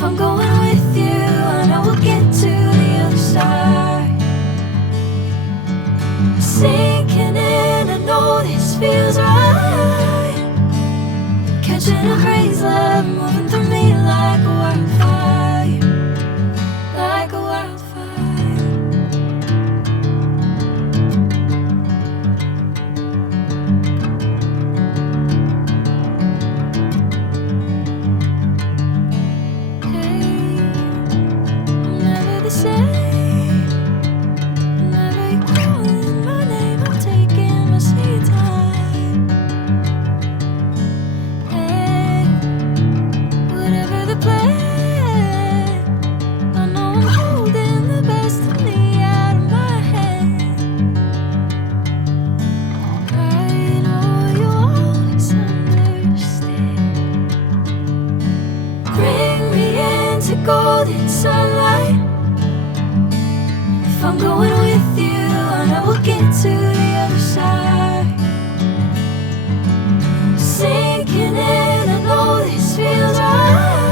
If I'm going with you, I know we'll get to the other side. Sinking in, I know this feels right. Catching a crazy love, moving through me like a wildfire, like a wildfire. Hey, I'm never the same. Whenever you're calling my name, I'm taking my sweet time. Hey, whatever the plan, I know I'm holding the best of me out of my hand. I know you'll always understand. Bring me into golden sunlight. If I'm going with you, I know we'll get to the other side. Sinking in, I know this feels right.